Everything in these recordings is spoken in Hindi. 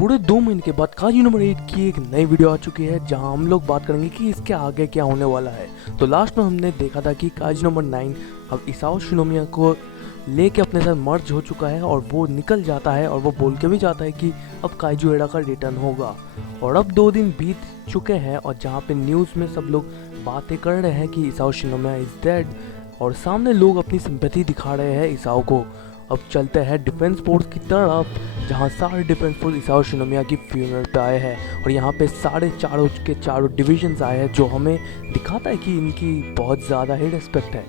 पूरे 2 महीने के बाद काजू नंबर 8 की एक नई वीडियो आ चुकी है जहां हम लोग बात करेंगे कि इसके आगे क्या होने वाला है। तो लास्ट में हमने देखा था कि काजू नंबर 9 अब इसाओ शिनोमिया को लेके अपने साथ मर्ज हो चुका है और वो निकल जाता है और वो बोल के भी जाता है कि अब काजू एडा का रिटर्न होगा। और अब 2 दिन बीत चुके हैं और जहाँ पे न्यूज़ में सब लोग बातें कर रहे हैं कि इसाओ शिनोमिया इज़ डेड और सामने लोग अपनी सिंपैथी दिखा रहे हैं इसाओ को। अब चलते हैं डिफेंस फोर्स की तरफ जहां सारे डिफेंस फोर्स इसाओ शिनोमिया की फ्यूनरल पे आए हैं और यहाँ पे चारों के चारों डिविजन्स आए हैं जो हमें दिखाता है कि इनकी बहुत ज़्यादा ही रिस्पेक्ट है।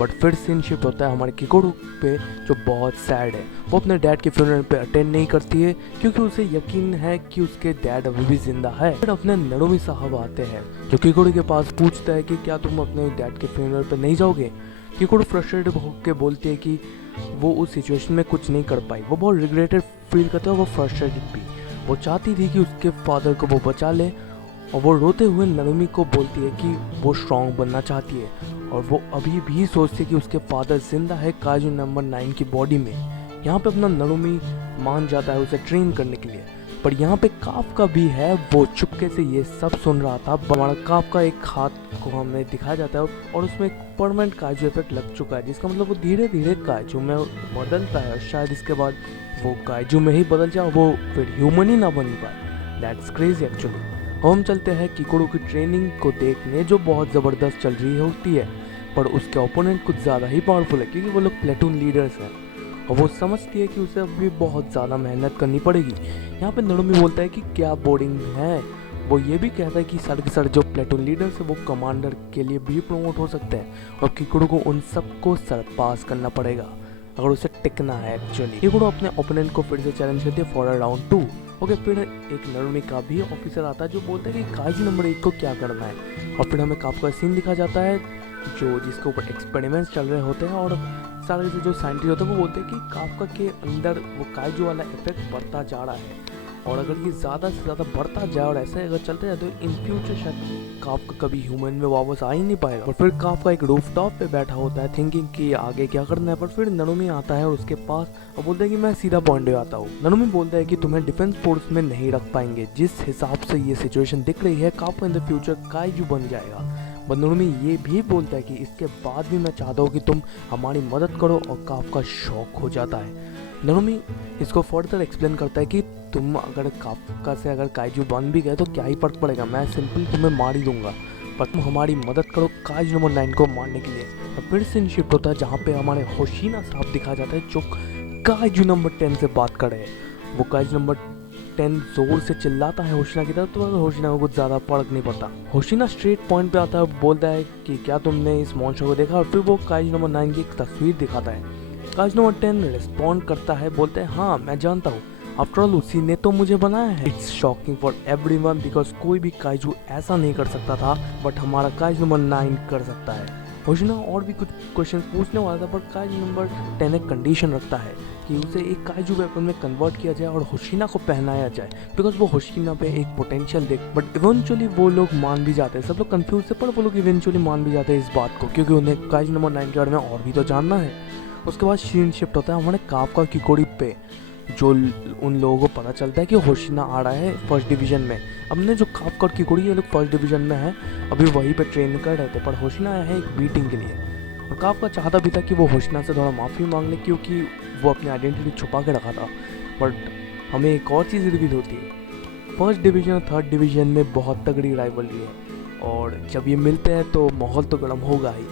बट फिर सीन शिफ्ट होता है हमारे किकोरू पे जो बहुत सैड है। वो अपने डैड के फ्यूनरल पे अटेंड नहीं करती है क्योंकि उसे यकीन है कि उसके डैड अभी भी जिंदा है। फिर अपने नरोमी साहब आते हैं जो किकोरू के पास पूछता है कि क्या तुम अपने डैड के फ्यूनरल पे नहीं जाओगे। किकोरू फ्रस्ट्रेटेड होकर बोलती है कि वो उस सिचुएशन में कुछ नहीं कर पाई। वो बहुत रिग्रेटेड फील करता है और वो फ्रस्ट्रेटेड भी। वो चाहती थी कि उसके फादर को वो बचा ले और वो रोते हुए नरुमी को बोलती है कि वो स्ट्रॉन्ग बनना चाहती है और वो अभी भी सोचती है कि उसके फादर जिंदा है काजू नंबर 9 की बॉडी में। यहाँ पे अपना नरुमी मान जाता है उसे ट्रेन करने के लिए। पर यहाँ पे काफका भी है, वो चुपके से ये सब सुन रहा था। हमारा काफका एक हाथ को हमें दिखाया जाता है और उसमें एक परमानेंट काजू इफेक्ट लग चुका है जिसका मतलब वो धीरे धीरे काजू में बदलता है और शायद इसके बाद वो काजू में ही बदल जाए, वो फिर ह्यूमन ही ना बन पाए। That's crazy actually. हम चलते हैं किकोरू की ट्रेनिंग को देखने जो बहुत ज़बरदस्त चल रही होती है पर उसके ओपोनेंट कुछ ज़्यादा ही पावरफुल है क्योंकि वो लोग प्लेटून लीडर्स हैं और वो समझती है कि उसे अभी बहुत ज़्यादा मेहनत करनी पड़ेगी। यहाँ पे नरुमी बोलता है कि क्या बोर्डिंग है। वो ये भी कहता है कि सर के सर जो प्लेटून लीडर्स है वो कमांडर के लिए भी प्रमोट हो सकते हैं और किकोरू को उन सबको सरपास करना पड़ेगा अगर उसे टिकना है एक्चुअली। किकोरू अपने ओपोनेंट को फिर से चैलेंज करती है फॉर अ राउंड 2। ओके, फिर एक नरुमी का भी ऑफिसर आता है जो बोलता है कि काजू नंबर 1 को क्या करना है और फिर हमें काफका सीन दिखा जाता है जो जिसके ऊपर एक्सपेरिमेंट्स चल रहे होते हैं और सारे जो साइंटिस्ट होते हैं वो बोलते हैं कि काफका के अंदर वो काजू वाला इफेक्ट बढ़ता जा रहा है और अगर ये ज़्यादा से ज़्यादा बढ़ता जाए और ऐसे अगर चलते जाए तो इन फ्यूचर शायद काफका कभी ह्यूमन में वापस आ ही नहीं पाएगा। और फिर काफका एक रूफ टॉप पे बैठा होता है थिंकिंग कि आगे क्या करना है। पर फिर नरुमी आता है और उसके पास और बोलता है कि मैं सीधा पॉइंट पे आता हूँ। नरुमी बोलता है कि तुम्हें डिफेंस फोर्स में नहीं रख पाएंगे। जिस हिसाब से ये सिचुएशन दिख रही है Kafka in the future kaiju बन जाएगा। नरुमी ये भी बोलता है कि इसके बाद भी मैं चाहता हूँ कि तुम हमारी मदद करो और काफका शॉक हो जाता है। नरुमी इसको फर्दर एक्सप्लेन करता है कि तुम अगर काफका से अगर काइजू बन भी गए तो क्या ही फर्क पड़ेगा, मैं सिंपल तुम्हें मार ही दूंगा पर तुम हमारी मदद करो काजू नंबर 9 को मारने के लिए। और फिर सीन शिफ्ट होता है जहाँ पे हमारे होशिना साहब दिखा जाता है जो काजू नंबर 10 से बात कर रहे हैं। वो काजू नंबर 10 जोर से चिल्लाता है होशिना की तरफ तो होशिना को कुछ ज़्यादा फर्क नहीं पड़ता। होशिना स्ट्रेट पॉइंट पे आता है, बोलता है कि क्या तुमने इस मॉन्स्टर को देखा और फिर वो काजू नंबर 9 की एक तस्वीर दिखाता है। काजू नंबर 10 रिस्पॉन्ड करता है, बोलते हैं हाँ मैं जानता हूँ, आफ्टर ऑल उसी ने तो मुझे बनाया है। It's shocking for everyone because कोई भी काजू ऐसा नहीं कर सकता था बट हमारा काजू नंबर 9 कर सकता है। होशिना और भी कुछ क्वेश्चन पूछने वाला था पर काजू नंबर 10 एक कंडीशन रखता है कि उसे एक काजू वेपन में कन्वर्ट किया जाए और होशिना को पहनाया जाए बिकॉज वो होशिना पे एक पोटेंशियल देख। बट इवेंचुअली वो लोग मान भी जाते हैं, सब लोग कंफ्यूज थे पर वो लोग इवेंचुअली मान भी जाते हैं इस बात को क्योंकि उन्हें काजू नंबर 9 के बारे में और भी तो जानना है। उसके बाद सीन शिफ्ट होता है हमारे काफका किकोरी पे जो उन लोगों को पता चलता है कि होशिना आ रहा है फर्स्ट डिवीजन में। हमने जो काफका और किकोरी ये लोग फर्स्ट डिवीजन में है अभी वहीं पे ट्रेन कर रहे थे पर होशिना आया है एक मीटिंग के लिए और काफका चाहता भी था कि वो होशिना से थोड़ा माफ़ी मांग ले क्योंकि वो अपनी आइडेंटिटी छुपा के रखा था। बट हमें एक और चीज़ रिवील होती है, फर्स्ट डिवीजन और थर्ड डिवीजन में बहुत तगड़ी राइवलरी है और जब ये मिलते हैं तो माहौल तो गर्म होगा ही।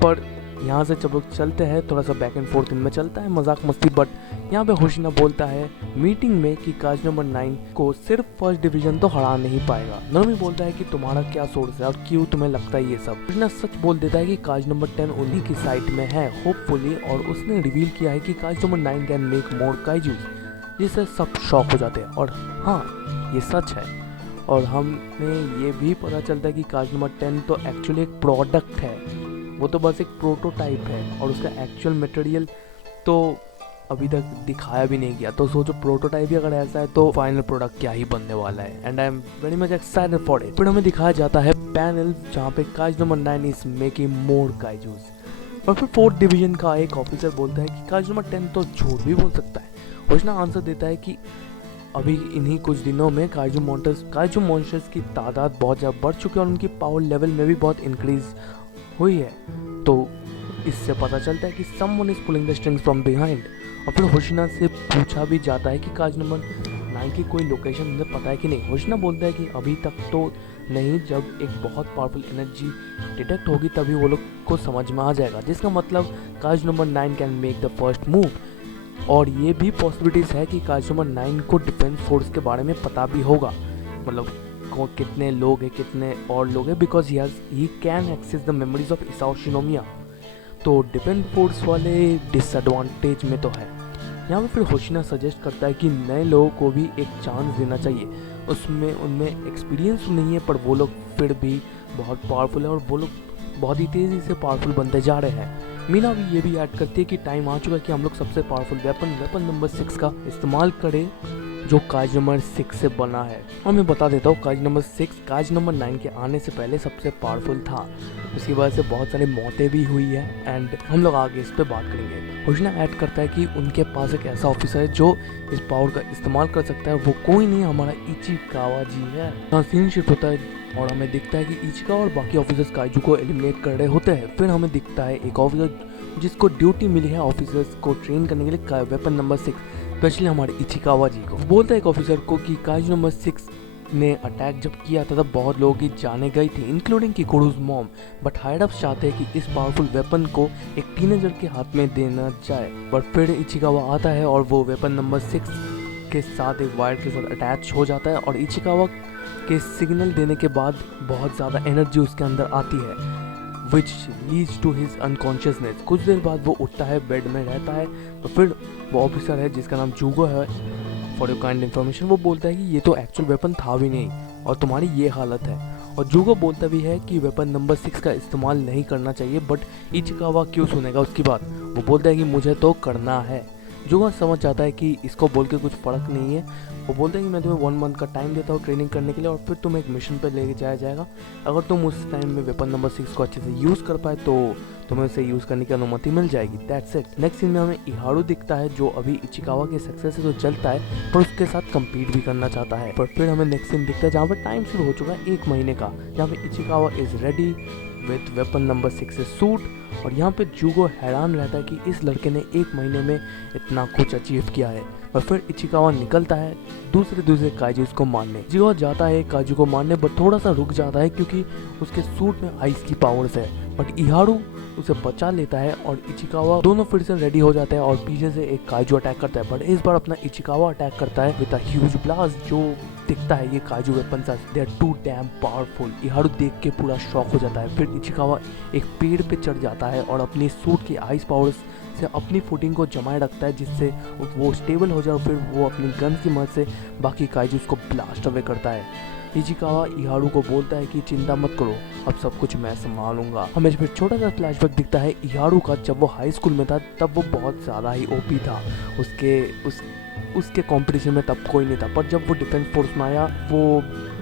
पर यहाँ से जब लोग चलते हैं थोड़ा सा बैक एंड फोर्थ इनमें चलता है मजाक मस्ती। बट यहाँ पे होशिना बोलता है मीटिंग में कि काजू नंबर 9 को सिर्फ फर्स्ट डिवीजन तो हरा नहीं पाएगा। नरुमी बोलता है कि तुम्हारा क्या सोर्स है और क्यों तुम्हें लगता है ये सब। होशिना सच बोल देता है कि काजू नंबर 10 उन्हीं की साइड में है होपफुली और उसने रिवील किया है कि काजू number 9 can make more kaijus जिससे सब शॉक हो जाते हैं और हाँ ये सच है। और हमें ये भी पता चलता है कि काजू नंबर 10 तो एक्चुअली एक प्रोडक्ट है, वो तो बस एक प्रोटोटाइप है और उसका एक्चुअल मटेरियल तो अभी तक दिखाया भी नहीं गया। तो सोचो प्रोटोटाइप ही अगर ऐसा है तो फाइनल प्रोडक्ट क्या ही बनने वाला है and I am very much excited for it. फिर हमें दिखाया जाता है पैनल जहाँ पे काजू number 9 is making more kaijus और फिर फोर्थ डिवीजन का एक ऑफिसर बोलता है कि काजू नंबर 10 तो झूठ भी बोल सकता है। होशिना आंसर देता है कि अभी इन्हीं कुछ दिनों में काइजू मॉन्स्टर्स की तादाद बहुत ज़्यादा बढ़ चुकी है और उनकी पावर लेवल में भी बहुत इंक्रीज हुई है। तो इससे पता चलता है कि someone is pulling the strings from behind. और फिर होशिना से पूछा भी जाता है कि काइजू नंबर 9 की कोई लोकेशन उन्हें पता है कि नहीं। होशिना बोलता है कि अभी तक तो नहीं, जब एक बहुत पावरफुल एनर्जी डिटेक्ट होगी तभी वो लोग को समझ में आ जाएगा, जिसका मतलब kaiju number 9 can make the first move. और ये भी पॉसिबिलिटीज़ है कि काइजू नंबर 9 को डिफेंस फोर्स के बारे में पता भी होगा, मतलब कितने लोग हैं, कितने और लोग हैं, because he can access the memories of Isao Shinomiya. तो डिफेंस फोर्स वाले डिसएडवांटेज में तो है। यहाँ पे फिर होशिना सजेस्ट करता है कि नए लोगों को भी एक चांस देना चाहिए, उसमें उनमें एक्सपीरियंस नहीं है पर वो लोग फिर भी बहुत पावरफुल है और वो लोग बहुत ही तेज़ी से पावरफुल बनते जा रहे हैं। मीना भी ये भी ऐड करती है कि टाइम आ चुका है कि हम लोग सबसे पावरफुल वेपन नंबर 6 का इस्तेमाल करें जो काइजू नंबर 6 से बना है। और मैं बता देता हूँ, काइजू नंबर 6 काइजू नंबर 9 के आने से पहले सबसे पावरफुल था, उसकी वजह से बहुत सारी मौतें भी हुई है एंड हम लोग आगे इस पर बात करेंगे। होशिना ऐड करता है कि उनके पास एक ऐसा ऑफिसर है जो इस पावर का इस्तेमाल कर सकता है, वो कोई नहीं हमारा इचिकावा जी है। सीन शिफ्ट होता है और हमें दिखता है कि इचिकावा और बाकी ऑफिसर्स काइजू को एलिमिनेट कर रहे होते हैं। फिर हमें दिखता है एक ऑफिसर जिसको ड्यूटी मिली है ऑफिसर्स को ट्रेन करने के लिए वेपन नंबर 6, स्पेशली हमारे इचिकावा जी को। बोलता है एक ऑफिसर को कि काइजू नंबर 6 ने अटैक जब किया था तब बहुत लोगों की जाने गई थी, इंक्लूडिंग किकुरु's मॉम, बट हाइडअप्स चाहते हैं कि इस पावरफुल वेपन को एक टीनेजर के हाथ में देना जाए। बट फिर इचिकावा आता है और वो वेपन नंबर 6 के साथ एक वायर के साथ अटैच हो जाता है और इचिकावा के सिग्नल देने के बाद बहुत ज़्यादा एनर्जी उसके अंदर आती है which leads to his unconsciousness. कुछ देर बाद वो उठता है, बेड में रहता है। तो फिर वो ऑफिसर है जिसका नाम जूगो है, फॉर योर काइंड इन्फॉर्मेशन, वो बोलता है कि ये तो एक्चुअल वेपन था भी नहीं और तुम्हारी ये हालत है। और जूगो बोलता भी है कि वेपन नंबर 6 का इस्तेमाल नहीं करना चाहिए, बट इचिकावा क्यों सुनेगा उसकी बात। वो बोलता है कि मुझे तो करना है। जूगो समझ जाता है कि इसको बोल के कुछ फ़र्क नहीं है। वो बोलते हैं कि मैं तुम्हें 1 मंथ का टाइम देता हूँ ट्रेनिंग करने के लिए और फिर तुम्हें एक मिशन पर ले जाया जाएगा। अगर तुम उस टाइम में वेपन नंबर 6 को अच्छे से यूज़ कर पाए तो तुम्हें उसे यूज़ करने की अनुमति मिल जाएगी। That's it. नेक्स्ट सीन में हमें इहारू दिखता है जो अभी इचिकावा के सक्सेस से तो चलता है पर उसके साथ कम्पीट भी करना चाहता है। पर फिर हमें नेक्स्ट सीन दिखता है जहाँ पर टाइम शुरू हो चुका है 1 महीने का, जहाँ पे Ichikawa is ready with weapon number 6 से सूट। और यहाँ पे जूगो हैरान रहता है कि इस लड़के ने 1 महीने में इतना कुछ अचीव किया है। और फिर इचिकावा निकलता है दूसरे काइजू को मारने। जूगो जाता है काइजू को मारने बट थोड़ा सा रुक जाता है क्योंकि उसके सूट में आइस की पावर्स है, बट इहारू उसे बचा लेता है और इचिकावा दोनों फिर से रेडी हो जाते हैं और पीछे से एक काइजू अटैक करता है। बट इस बार अपना इचिकावा अटैक करता है विद अ ह्यूज ब्लास्ट। जो दिखता है ये kaiju weapon they are too damn powerful. इहारू देख के पूरा शॉक हो जाता है। फिर इचिकावा एक पेड़ पे चढ़ जाता है और अपनी सूट की आइस पावर्स से अपनी फुटिंग को जमाए रखता है जिससे वो स्टेबल हो जाए और फिर वो अपनी गन की मदद से बाकी काइजूस को ब्लास्ट अवे करता है। इचिकावा इहारू को बोलता है कि चिंता मत करो, अब सब कुछ मैं संभालूंगा। हमें फिर छोटा सा फ्लैशबैक दिखता है इहारू का। जब वो हाई स्कूल में था तब वो बहुत ज़्यादा ही ओपी था, उसके कंपटीशन में तब कोई नहीं था। पर जब वो डिफेंस फोर्स में आया वो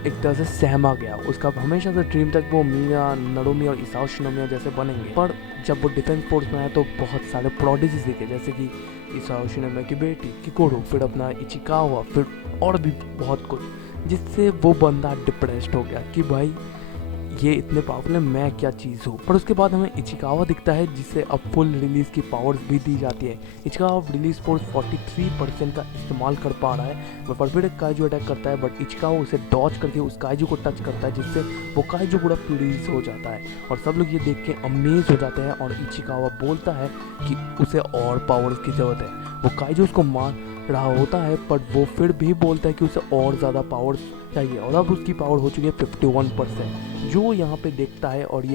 एक तरह से सहमा गया। उसका हमेशा से ड्रीम तक वो मीना, नरोमी और इसाओ शिनोमिया जैसे बनेंगे। पर जब वो डिफेंस फोर्स में आया तो बहुत सारे प्रोडिजीज दिखे, जैसे कि इसाओ शिनोमिया की बेटी किकोरू, फिर अपना इचिकावा, फिर और भी बहुत कुछ, जिससे वो बंदा डिप्रेस्ड हो गया कि भाई ये इतने पावरफुल है, मैं क्या चीज़ हूँ। पर उसके बाद हमें इचिकावा दिखता है जिससे अब फुल रिलीज की पावर्स भी दी जाती है। इचिकावा रिलीज फोर्स 43% का इस्तेमाल कर पा रहा है। वह फिर एक काइजू अटैक करता है बट इचिकावा उसे डॉज करके उस काइजू को टच करता है जिससे वो काइजू पूरा फ्रीज हो जाता है और सब लोग ये देख के अमेज हो जाते हैं। और इचिकावा बोलता है कि उसे और पावर्स की ज़रूरत है। वो काइजू उसको मार रहा होता है पर वो फिर भी बोलता है कि उसे और ज़्यादा पावर्स चाहिए और अब उसकी पावर हो चुकी है 51%। जो यहाँ पे देखता है और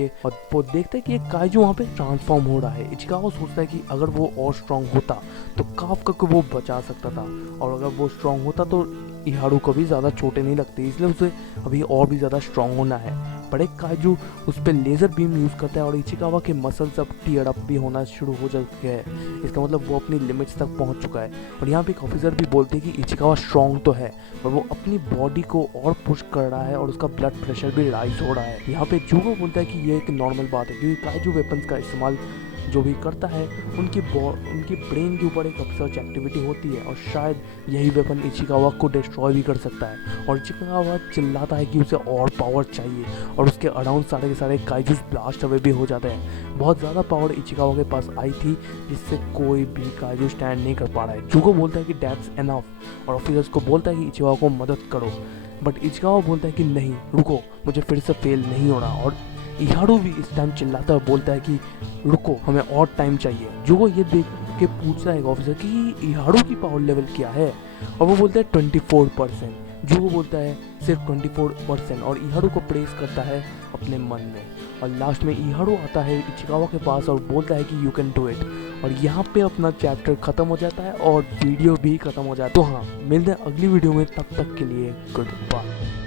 वो देखता है कि एक काइजू वहाँ पे ट्रांसफॉर्म हो रहा है। इचिकावा सोचता है कि अगर वो और स्ट्रांग होता तो काफका को वो बचा सकता था और अगर वो स्ट्रांग होता तो इहारू को भी ज़्यादा छोटे नहीं लगते, इसलिए उसे अभी और भी ज़्यादा स्ट्रांग होना है। बड़े काइजू उस पर लेज़र बीम यूज़ करता है और इचिकावा के मसल्स अब टीयर अप भी होना शुरू हो चुके हैं। इसका मतलब वो अपनी लिमिट्स तक पहुंच चुका है। और यहाँ पे एक ऑफिसर भी बोलते हैं कि इचिकावा स्ट्रांग तो है पर वो अपनी बॉडी को और पुश कर रहा है और उसका ब्लड प्रेशर भी राइज हो रहा है। यहाँ पे जूगो बोलता है कि ये एक नॉर्मल बात है क्योंकि काइजू वेपन्स का इस्तेमाल जो भी करता है उनकी ब्रेन के ऊपर एक अपसर्च एक्टिविटी होती है और शायद यही वेपन इचिकावा को डिस्ट्रॉय भी कर सकता है। और इचिकावा चिल्लाता है कि उसे और पावर चाहिए और उसके अराउंड सारे के सारे काइजूस ब्लास्ट अवे भी हो जाते हैं। बहुत ज़्यादा पावर इचिकावा के पास आई थी जिससे कोई भी काइजू स्टैंड नहीं कर पा रहा है। जुगो बोलता है कि दैट्स एनफ और ऑफिसर्स को बोलता है कि इचिकावा को मदद करो, बट इचिकावा बोलता है कि नहीं रुको, मुझे फिर से फेल नहीं होना। और इहारू भी इस टाइम चिल्लाता है, बोलता है कि रुको हमें और टाइम चाहिए। जुगो ये देख के पूछता है ऑफिसर कि इहारू की पावर लेवल क्या है और वो बोलता है 24%। जुगो बोलता है सिर्फ 24% और इहारू को प्रेस करता है अपने मन में। और लास्ट में इहारू आता है इचिकावा के पास और बोलता है कि यू कैन डू इट। और यहाँ पे अपना चैप्टर ख़त्म हो जाता है और वीडियो भी ख़त्म हो जाता है। तो हाँ, मिलते हैं अगली वीडियो में, तब तक के लिए गुड बाय।